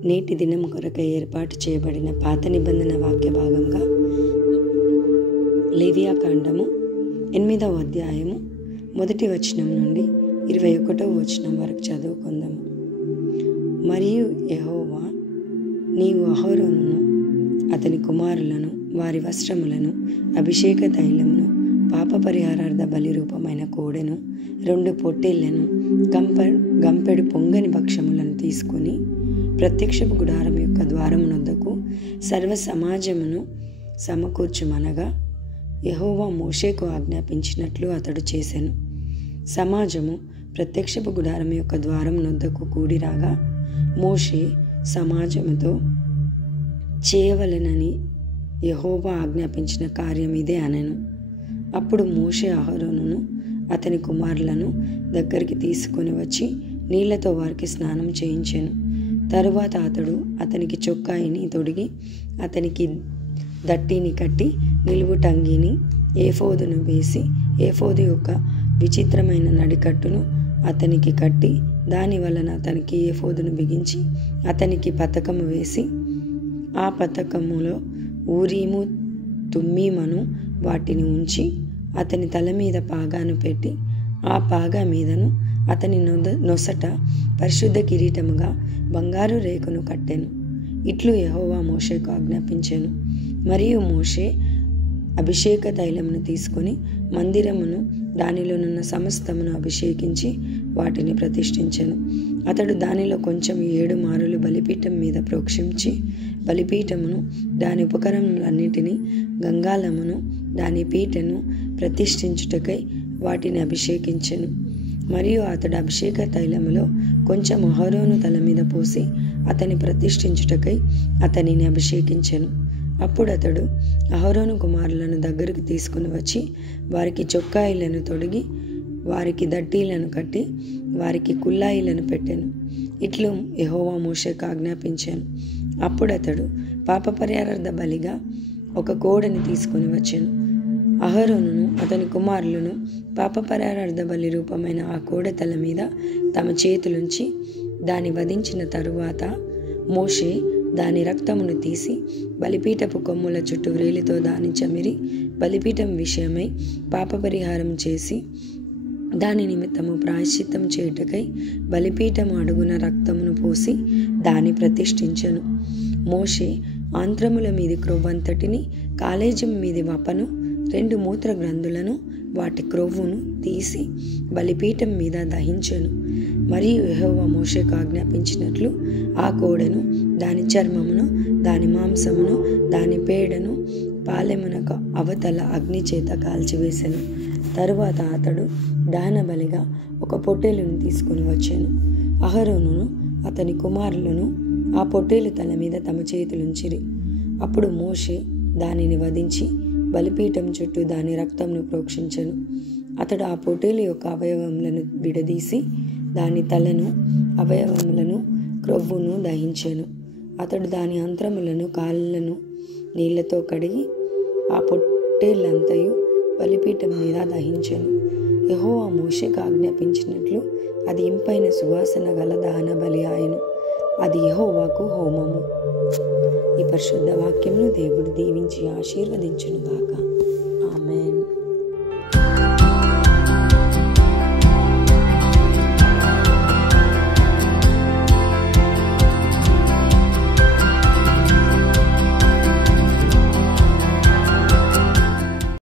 నేటి దినం కొరకై ఏర్పాటు చేయబడిన పాత నిబంధన వాక్య భాగంగా లేవియాకాండము 8వ అధ్యాయము 1వ వచనం నుండి 21వ వచనం వరకు చదువుకుందాము. మరియు యెహోవా, నీవు అహరోనును అతని కుమారులను వారి వస్త్రములను అభిషేక తైలమును పాప పరిహారార్థ బలి రూపమైన కోడెను 2 పొట్టేళ్లను గంపెడు పొంగని భక్షములను తీసుకొని ప్రత్యక్షపు గుడారం యొక్క ద్వారమునొద్దకు సర్వ సమాజమును సమకూర్చుమనగా యెహోవా మోషేకు ఆజ్ఞాపించినట్లు అతడు చేసెను. సమాజము ప్రత్యక్షపు గుడారం యొక్క ద్వారమునొద్దకు కూడిరాగా మోషే సమాజముతో చేయవలెనని యెహోవా ఆజ్ఞాపించిన కార్యం ఇదే అనెను. అప్పుడు మోషే అహరోనును అతని కుమారులను దగ్గరికి తీసుకొని వచ్చి నీళ్లతో వారికి స్నానం చేయించెను. తరువాత అతడు అతనికి చొక్కాయిని తొడిగి అతనికి దట్టిని కట్టి నిలువుటంగిని ఏఫోదును వేసి ఏఫోదు యొక్క విచిత్రమైన నడికట్టును అతనికి కట్టి దాని వలన అతనికి ఏఫోదును బిగించి అతనికి పతకము వేసి ఆ పతకములో ఊరీము తుమ్మీమను వాటిని ఉంచి అతని తల మీద పాగాను పెట్టి ఆ పాగా మీదను అతని నొసట పరిశుద్ధ కిరీటముగా బంగారు రేకును కట్టెను. ఇట్లు యెహోవా మోషేకు ఆజ్ఞాపించెను. మరియు మోషే అభిషేక తైలమును తీసుకొని మందిరమును దానిలోనున్న సమస్తమును అభిషేకించి వాటిని ప్రతిష్ఠించెను. అతడు దానిలో కొంచెం 7 మారులు బలిపీఠం మీద ప్రోక్షించి బలిపీఠమును దాని ఉపకరణములన్నిటినీ గంగాళమును దాని పీటను ప్రతిష్ఠించుటకై వాటిని అభిషేకించెను. మరియు అతడు అభిషేక తైలములో కొంచెం అహరోను తల మీద పోసి అతని ప్రతిష్ఠించుటకై అతనిని అభిషేకించెను. అప్పుడు అతడు అహరోను కుమారులను దగ్గరకు తీసుకుని వచ్చి వారికి చొక్కాయిలను తొడిగి వారికి దట్టీలను కట్టి వారికి కుల్లాయిలను పెట్టెను. ఇట్లు యెహోవా మోషేకు ఆజ్ఞాపించాను. అప్పుడు అతడు పాప పరిహారార్థ బలిగా ఒక కోడెని తీసుకొని వచ్చెను. అహరోనును అతని కుమారులను పాప పరిహారార్థ బలి రూపమైన ఆ కోడె తల మీద తమ చేతులుంచి దాన్ని వధించిన తరువాత మోషే దాని రక్తమును తీసి బలిపీఠపు కొమ్ముల చుట్టూ వ్రేలితో దాని చమిరి బలిపీఠం విషయమై పాప పరిహారం చేసి దాని నిమిత్తము ప్రాయశ్చిత్తం చేయుటకై బలిపీఠము అడుగున రక్తమును పోసి దాన్ని ప్రతిష్ఠించెను. మోషే ఆంత్రముల మీది క్రొవ్వంతటిని కాలేజం మీది వపను 2 మూత్ర గ్రంథులను వాటి క్రొవ్వును తీసి బలిపీఠం మీద దహించెను. మరియు యెహోవా మోషేకు ఆజ్ఞాపించినట్లు ఆ కోడెను దాని చర్మమును దాని మాంసమును దాని పేడను పాలెమునకు అవతల అగ్ని చేత కాల్చివేసెను. తరువాత అతడు దహన బలిగా ఒక పొట్టేలును తీసుకుని వచ్చాను. అహరోనును అతని కుమారులను ఆ పొట్టేలు తల మీద తమ చేతులుంచిరి. అప్పుడు మోషే దానిని వధించి బలిపీఠం చుట్టూ దాని రక్తంను ప్రోక్షించెను. అతడు ఆ పొట్టేలు యొక్క అవయవములను విడదీసి దాని తలను అవయవములను క్రొవ్వును దహించెను. అతడు దాని అంత్రములను కాళ్ళను నీళ్లతో కడిగి ఆ పొట్టేళ్ళంతయు బలిపీఠం మీద దహించెను. యెహోవా మోషేకు ఆజ్ఞాపించినట్లు అది ఇంపైన సువాసన గల దహన బలి ఆయను. అది యెహోవాకు హోమము. ఈ పరిశుద్ధ వాక్యమును దేవుడు దీవించి ఆశీర్వదించునుగాక.